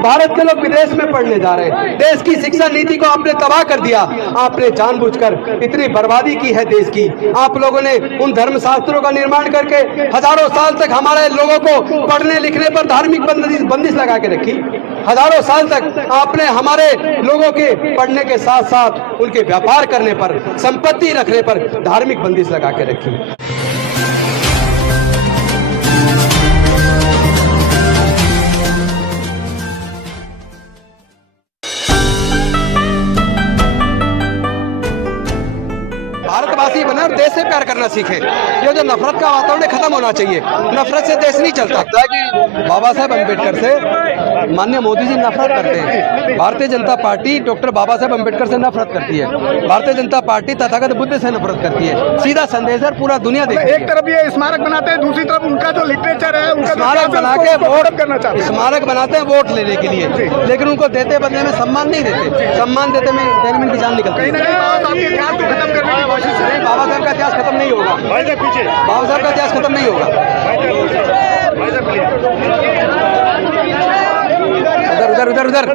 भारत के लोग विदेश में पढ़ने जा रहे हैं। देश की शिक्षा नीति को आपने तबाह कर दिया। आपने जानबूझकर इतनी बर्बादी की है देश की। आप लोगों ने उन धर्मशास्त्रों का निर्माण करके हजारों साल तक हमारे लोगों को पढ़ने लिखने पर धार्मिक बंदिश लगा के रखी। हजारों साल तक आपने हमारे लोगों के पढ़ने के साथ साथ उनके व्यापार करने पर, संपत्ति रखने पर धार्मिक बंदिश लगा के रखी। भारतवासी बने और देश से प्यार करना सीखे। ये जो नफरत का वातावरण खत्म होना चाहिए। नफरत से देश नहीं चल सकता। कि बाबा साहेब अम्बेडकर से माननीय मोदी जी नफरत करते हैं। भारतीय जनता पार्टी डॉक्टर बाबा साहेब अम्बेडकर से नफरत करती है। भारतीय जनता पार्टी तथागत बुद्ध से नफरत करती है। सीधा संदेश है, पूरा दुनिया देखती है। एक तरफ ये स्मारक बनाते हैं, दूसरी तरफ उनका जो लिटरेचर है, उनका स्मारक बना के वोट करना चाहते हैं। स्मारक बनाते हैं वोट लेने के लिए, लेकिन उनको देते बदले में सम्मान नहीं देते। सम्मान देने में इनकी जान निकलती है। बाबा साहब के इतिहास को खत्म करने की कोशिश है। बाबा साहब का इतिहास खत्म नहीं होगा। बाबा साहब का इतिहास खत्म नहीं होगा। उधर उधर उधर उधर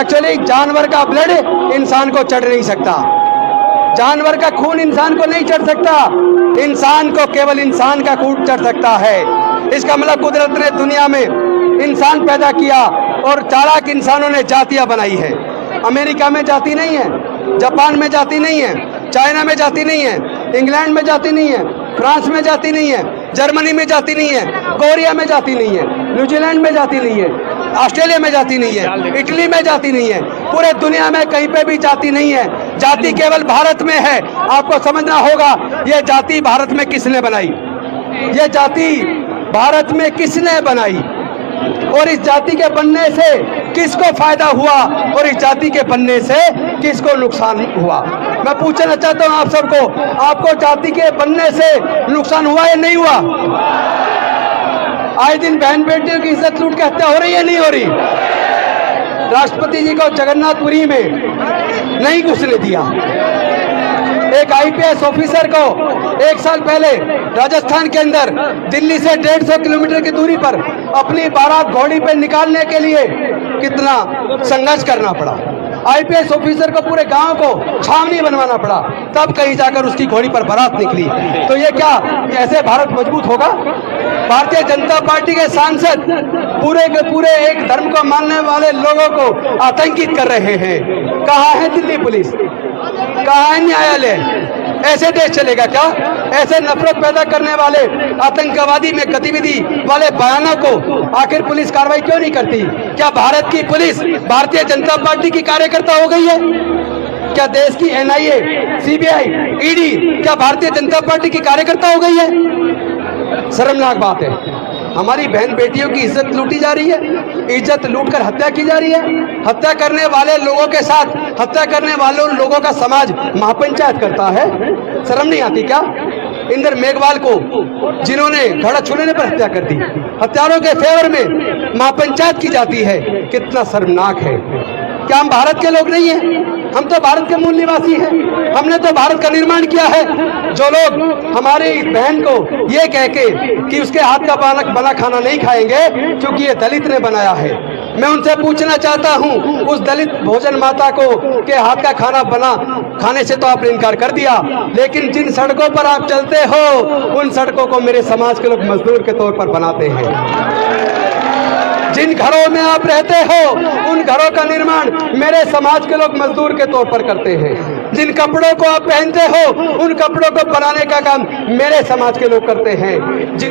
एक्चुअली जानवर का ब्लड इंसान को चढ़ नहीं सकता। जानवर का खून इंसान को नहीं चढ़ सकता। इंसान को केवल इंसान का खून चढ़ सकता है। इसका मतलब कुदरत ने दुनिया में इंसान पैदा किया और चालाक इंसानों ने जातियां बनाई है। अमेरिका में जाति नहीं है, जापान में जाति नहीं है, चाइना में जाति नहीं है, इंग्लैंड में जाति नहीं है, फ्रांस में जाति नहीं है, जर्मनी में जाति नहीं है, कोरिया में जाति नहीं है, न्यूजीलैंड में जाति नहीं है, ऑस्ट्रेलिया में जाति नहीं है, इटली में जाति नहीं है, पूरे दुनिया में कहीं पे भी जाति नहीं है। जाति केवल भारत में है। आपको समझना होगा ये जाति भारत में किसने बनाई, ये जाति भारत में किसने बनाई और इस जाति के बनने से किसको फायदा हुआ और इस जाति के बनने से किसको नुकसान हुआ। मैं पूछना चाहता हूं आप सबको, आपको जाति के बनने से नुकसान हुआ या नहीं हुआ? आए दिन बहन बेटियों की इज्जत लूट के हत्या हो रही है, नहीं हो रही? राष्ट्रपति जी को जगन्नाथपुरी में नहीं घुसने दिया। एक आईपीएस ऑफिसर को 1 साल पहले राजस्थान के अंदर दिल्ली से 150 किलोमीटर की दूरी पर अपनी बारात घोड़ी पर निकालने के लिए कितना संघर्ष करना पड़ा। आईपीएस ऑफिसर को पूरे गांव को छावनी बनवाना पड़ा, तब कहीं जाकर उसकी घोड़ी पर बारात निकली। तो ये क्या ऐसे भारत मजबूत होगा? भारतीय जनता पार्टी के सांसद पूरे के पूरे एक धर्म को मानने वाले लोगों को आतंकित कर रहे हैं। कहाँ है दिल्ली पुलिस, कहाँ है न्यायालय? ऐसे देश चलेगा क्या? ऐसे नफरत पैदा करने वाले आतंकवादी में गतिविधि वाले बयानों को आखिर पुलिस कार्रवाई क्यों नहीं करती? क्या भारत की पुलिस भारतीय जनता पार्टी की कार्यकर्ता हो गई है? क्या देश की एनआईए, सीबीआई, ईडी क्या भारतीय जनता पार्टी की कार्यकर्ता हो गई है? शर्मनाक बात है। हमारी बहन बेटियों की इज्जत लूटी जा रही है, इज्जत लूटकर हत्या की जा रही है। हत्या करने वाले लोगों के साथ हत्या करने वाले लोगों का समाज महापंचायत करता है। शर्म नहीं आती क्या? इंदर मेघवाल को जिन्होंने घड़ा छूने पर हत्या कर दी, हत्यारों के फेवर में महापंचायत की जाती है। कितना शर्मनाक है। क्या हम भारत के लोग नहीं हैं? हम तो भारत के मूल निवासी हैं। हमने तो भारत का निर्माण किया है। जो लोग हमारी बहन को ये कह के कि उसके हाथ का बना खाना नहीं खाएंगे क्योंकि ये दलित ने बनाया है, मैं उनसे पूछना चाहता हूं, उस दलित भोजन माता को के हाथ का खाना बना खाने से तो आपने इनकार कर दिया, लेकिन जिन सड़कों पर आप चलते हो उन सड़कों को मेरे समाज के लोग मजदूर के तौर पर बनाते हैं। जिन घरों में आप रहते हो उन घरों का निर्माण मेरे समाज के लोग मजदूर के तौर पर करते हैं। जिन कपड़ों को आप पहनते हो उन कपड़ों को बनाने का काम मेरे समाज के लोग करते हैं।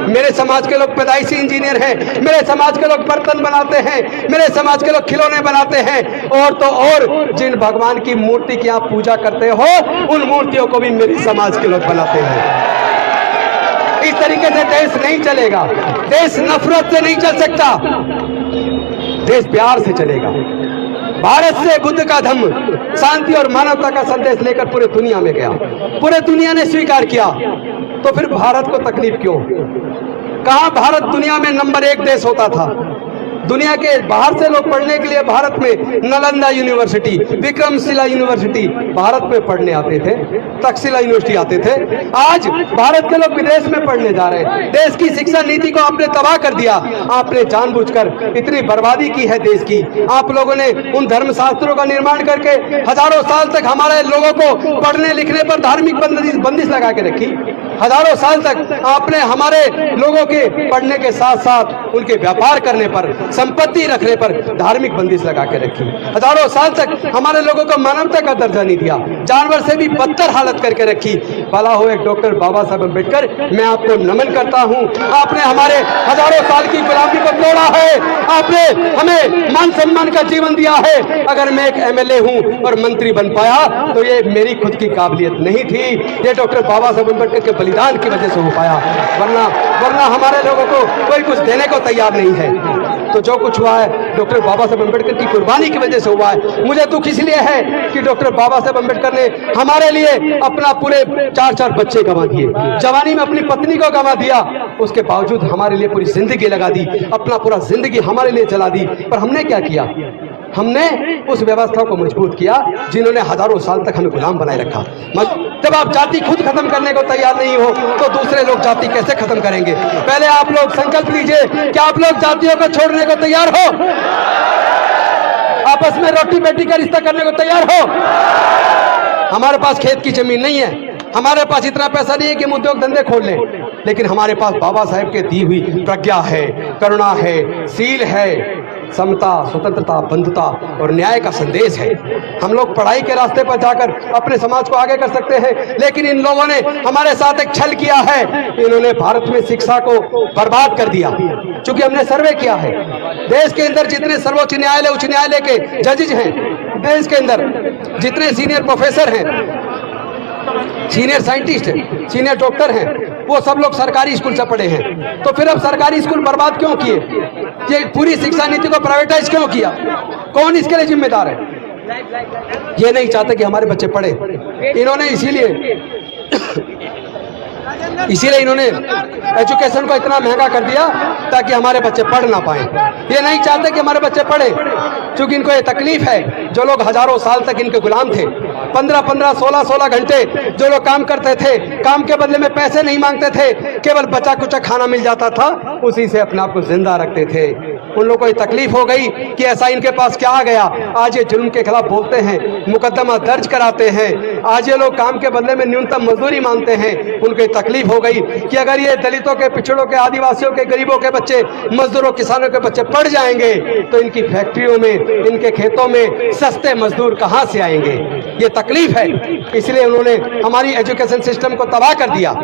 मेरे समाज के लोग पैदाइशी इंजीनियर हैं, मेरे समाज के लोग बर्तन बनाते हैं, मेरे समाज के लोग खिलौने बनाते हैं, और तो और जिन भगवान की मूर्ति की आप पूजा करते हो उन मूर्तियों को भी मेरे समाज के लोग बनाते हैं। इस तरीके से देश नहीं चलेगा। देश नफरत से नहीं चल सकता, देश प्यार से चलेगा। भारत से बुद्ध का धम्म शांति और मानवता का संदेश लेकर पूरे दुनिया में गया, पूरे दुनिया ने स्वीकार किया, तो फिर भारत को तकलीफ क्यों? कहां भारत दुनिया में नंबर 1 देश होता था? दुनिया के बाहर से लोग पढ़ने के लिए भारत में नालंदा यूनिवर्सिटी, विक्रमशिला यूनिवर्सिटी भारत में पढ़ने आते थे, तक्षशिला यूनिवर्सिटी आते थे। आज भारत के लोग विदेश में पढ़ने जा रहे हैं। देश की शिक्षा नीति को आपने तबाह कर दिया। आपने जानबूझकर इतनी बर्बादी की है देश की। आप लोगों ने उन धर्मशास्त्रों का निर्माण करके हजारों साल तक हमारे लोगों को पढ़ने लिखने पर धार्मिक बंदिश लगा के रखी। हजारों साल तक आपने हमारे लोगों के पढ़ने के साथ साथ उनके व्यापार करने पर, संपत्ति रखने पर धार्मिक बंदिश लगा के रखी। हजारों साल तक हमारे लोगों को मानवता का दर्जा नहीं दिया, जानवर से भी बदतर हालत करके रखी। भला हो एक डॉक्टर बाबा साहब अम्बेडकर, मैं आपको नमन करता हूं। आपने हमारे हजारों साल की गुलामी को तोड़ा है, आपने हमें मान सम्मान का जीवन दिया है। अगर मैं एक एमएलए हूं और मंत्री बन पाया तो ये मेरी खुद की काबिलियत नहीं थी, ये डॉक्टर बाबा साहब अम्बेडकर के बलिदान की वजह से हो पाया। वरना हमारे लोगों को कोई कुछ देने को तैयार नहीं है। तो जो कुछ हुआ है डॉक्टर बाबा साहब अम्बेडकर की कुर्बानी की वजह से हुआ है। मुझे दुख इसलिए है कि डॉक्टर बाबा साहब अम्बेडकर ने हमारे लिए अपना पूरे 4-4 बच्चे गंवा दिए, जवानी में अपनी पत्नी को गंवा दिया, उसके बावजूद हमारे लिए पूरी जिंदगी लगा दी, अपना पूरा जिंदगी हमारे लिए चला दी। पर हमने क्या किया? हमने उस व्यवस्था को मजबूत किया जिन्होंने हजारों साल तक हमें गुलाम बनाए रखा। जब आप जाति खुद खत्म करने को तैयार नहीं हो तो दूसरे लोग जाति कैसे खत्म करेंगे? पहले आप लोग संकल्प लीजिए कि आप लोग जातियों को छोड़ने को तैयार हो, आपस में रोटी बेटी का रिश्ता करने को तैयार हो। हमारे पास खेत की जमीन नहीं है, हमारे पास इतना पैसा नहीं है कि हम उद्योग धंधे खोल लें, लेकिन हमारे पास बाबा साहेब के दी हुई प्रज्ञा है, करुणा है, शील है, समता, स्वतंत्रता, बंधुता और न्याय का संदेश है। हम लोग पढ़ाई के रास्ते पर जाकर अपने समाज को आगे कर सकते हैं, लेकिन इन लोगों ने हमारे साथ एक छल किया है। इन्होंने भारत में शिक्षा को बर्बाद कर दिया। चूंकि हमने सर्वे किया है, देश के अंदर जितने सर्वोच्च न्यायालय, उच्च न्यायालय के जजेज हैं, देश के अंदर जितने सीनियर प्रोफेसर हैं, सीनियर साइंटिस्ट हैं, सीनियर डॉक्टर हैं, वो सब लोग सरकारी स्कूल से पढ़े हैं। तो फिर अब सरकारी स्कूल बर्बाद क्यों किए? ये पूरी शिक्षा नीति को प्राइवेटाइज क्यों किया? कौन इसके लिए जिम्मेदार है? ये नहीं चाहते कि हमारे बच्चे पढ़े। इन्होंने इसीलिए इन्होंने एजुकेशन को इतना महंगा कर दिया ताकि हमारे बच्चे पढ़ ना पाए। ये नहीं चाहते कि हमारे बच्चे पढ़े, क्योंकि इनको ये तकलीफ है। जो लोग हजारों साल तक इनके गुलाम थे, 15-15, 16-16 घंटे जो लोग काम करते थे, काम के बदले में पैसे नहीं मांगते थे, केवल बचा कुचा खाना मिल जाता था, उसी से अपने आप को जिंदा रखते थे। उन लोगों को ये तकलीफ हो गई कि ऐसा इनके पास क्या आ गया, आज ये जुल्म के खिलाफ बोलते हैं, मुकदमा दर्ज कराते हैं। आज ये लोग काम के बदले में न्यूनतम मजदूरी मांगते हैं। उनको तकलीफ हो गई कि अगर ये दलितों के, पिछड़ों के, आदिवासियों के, गरीबों के बच्चे, मजदूरों, किसानों के बच्चे पढ़ जाएंगे तो इनकी फैक्ट्रियों में, इनके खेतों में सस्ते मजदूर कहां से आएंगे? ये तकलीफ है। इसलिए उन्होंने हमारी एजुकेशन सिस्टम को तबाह कर दिया,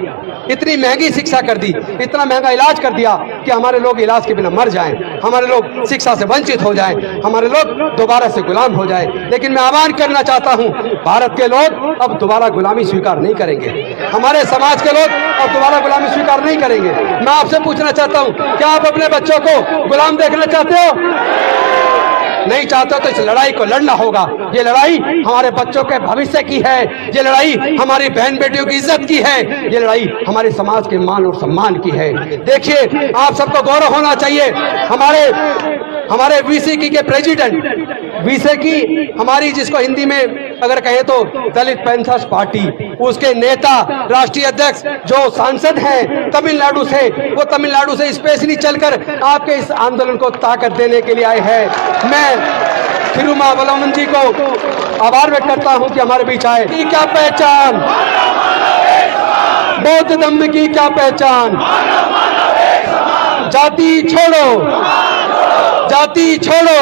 इतनी महंगी शिक्षा कर दी, इतना महंगा इलाज कर दिया कि हमारे लोग इलाज के बिना मर जाएं, हमारे लोग शिक्षा से वंचित हो जाएं, हमारे लोग दोबारा से गुलाम हो जाएं। लेकिन मैं आह्वान करना चाहता हूं, भारत के लोग अब दोबारा गुलामी स्वीकार नहीं करेंगे, हमारे समाज के लोग अब दोबारा गुलामी स्वीकार नहीं करेंगे। मैं आपसे पूछना चाहता हूं, क्या आप अपने बच्चों को गुलाम देखना चाहते हो? नहीं चाहते तो इस लड़ाई को लड़ना होगा। ये लड़ाई हमारे बच्चों के भविष्य की है, ये लड़ाई हमारी बहन बेटियों की इज्जत की है, ये लड़ाई हमारे समाज के मान और सम्मान की है। देखिए, आप सबको गौरव होना चाहिए। हमारे VCK के प्रेसिडेंट, VCK हमारी, जिसको हिंदी में अगर कहें तो दलित पैंथर्स पार्टी, उसके नेता, राष्ट्रीय अध्यक्ष जो सांसद हैं तमिलनाडु से, वो तमिलनाडु से स्पेशली चलकर आपके इस आंदोलन को ताकत देने के लिए आए हैं। मैं थिरुमावलमन जी को आभार व्यक्त करता हूं कि हमारे बीच आए। की क्या पहचान, बौद्ध धम्म की क्या पहचान? जाति छोड़ो, जाति छोड़ो,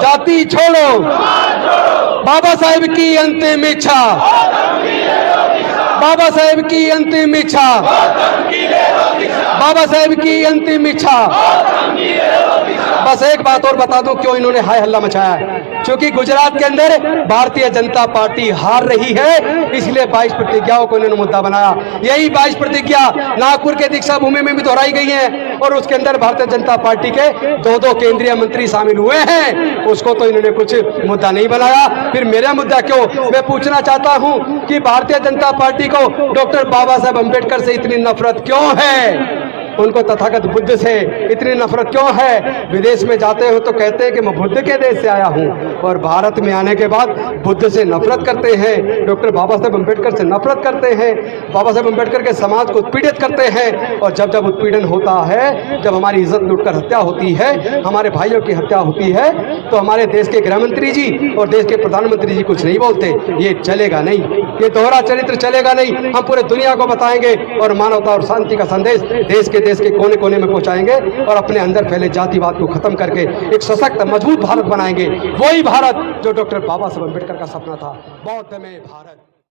जाति छोड़ो, बाबा साहेब की अंतिम इच्छा, बाबा साहेब की अंतिम इच्छा, बाबा साहेब की अंतिम इच्छा। बस एक बात और बता दूं क्यों इन्होंने हाय हल्ला मचाया है, क्योंकि गुजरात के अंदर भारतीय जनता पार्टी हार रही है, इसलिए 22 प्रतिज्ञाओं को इन्होंने मुद्दा बनाया। यही 22 प्रतिज्ञा नागपुर के दीक्षा भूमि में भी दोहराई गई है और उसके अंदर भारतीय जनता पार्टी के 2-2 केंद्रीय मंत्री शामिल हुए हैं, उसको तो इन्होंने कुछ मुद्दा नहीं बनाया। फिर मेरा मुद्दा क्यों? मैं पूछना चाहता हूं कि भारतीय जनता पार्टी को डॉक्टर बाबा साहेब अम्बेडकर से इतनी नफरत क्यों है, उनको तथागत बुद्ध से इतनी नफरत क्यों है? विदेश में जाते हो तो कहते हैं कि मैं बुद्ध के देश से आया हूं, और भारत में आने के बाद बुद्ध से नफरत करते हैं, डॉक्टर बाबा साहेब अम्बेडकर से नफरत करते हैं, बाबा साहेब अम्बेडकर के समाज को उत्पीड़ित करते हैं। और जब जब उत्पीड़न होता है, जब हमारी इज्जत लूटकर हत्या होती है, हमारे भाइयों की हत्या होती है, तो हमारे देश के गृह मंत्री जी और देश के प्रधानमंत्री जी कुछ नहीं बोलते। ये चलेगा नहीं, ये दोहरा चरित्र चलेगा नहीं। हम पूरे दुनिया को बताएंगे और मानवता और शांति का संदेश देश के कोने कोने में पहुंचाएंगे और अपने अंदर फैले जातिवाद को खत्म करके एक सशक्त मजबूत भारत बनाएंगे। वही भारत जो डॉक्टर बाबा साहेब अम्बेडकर का सपना था, बौद्ध में भारत।